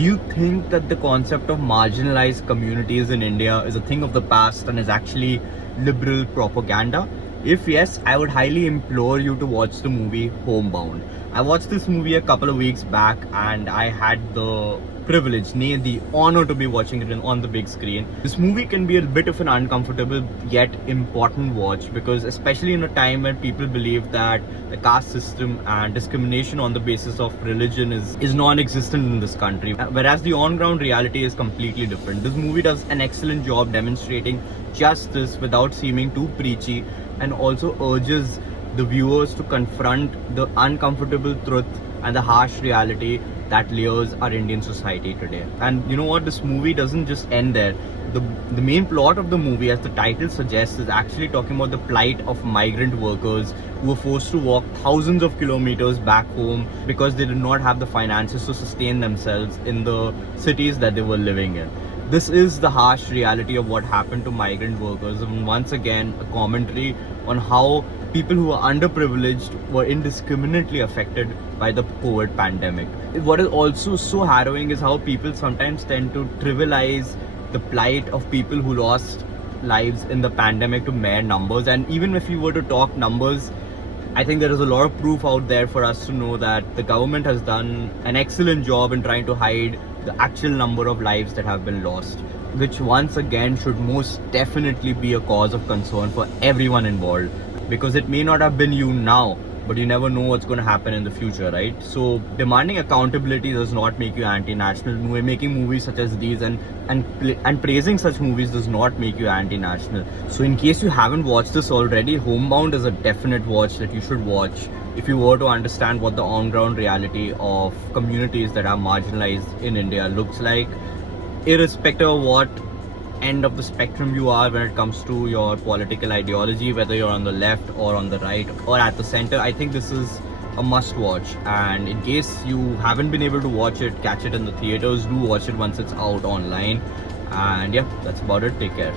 do you think that the concept of marginalized communities in India is a thing of the past and is actually liberal propaganda? If yes, I would highly implore you to watch the movie Homebound. I watched this movie a couple of weeks back and I had the privilege, nay, the honor to be watching it on the big screen. This movie can be a bit of an uncomfortable yet important watch because, especially in a time when people believe that the caste system and discrimination on the basis of religion is non-existent in this country, whereas the on-ground reality is completely different. This movie does an excellent job demonstrating justice without seeming too preachy, and also urges the viewers to confront the uncomfortable truth and the harsh reality that layers our Indian society today. And you know what? This movie doesn't just end there. The main plot of the movie, as the title suggests, is actually talking about the plight of migrant workers who were forced to walk thousands of kilometers back home because they did not have the finances to sustain themselves in the cities that they were living in. This is the harsh reality of what happened to migrant workers, and once again a commentary on how people who are underprivileged were indiscriminately affected by the COVID pandemic. What is also so harrowing is how people sometimes tend to trivialize the plight of people who lost lives in the pandemic to mere numbers. And even if you were to talk numbers, I think there is a lot of proof out there for us to know that the government has done an excellent job in trying to hide the actual number of lives that have been lost, which once again should most definitely be a cause of concern for everyone involved, because it may not have been you now, but you never know what's going to happen in the future, right? So demanding accountability does not make you anti-national. Making movies such as these and praising such movies does not make you anti-national. So in case you haven't watched this already, Homebound is a definite watch that you should watch if you were to understand what the on-ground reality of communities that are marginalized in India looks like, irrespective of what end of the spectrum you are when it comes to your political ideology, whether you're on the left or on the right or at the center. I think this is a must watch, and in case you haven't been able to watch it, catch it in the theaters, do watch it once it's out online. And yeah, that's about it. Take care.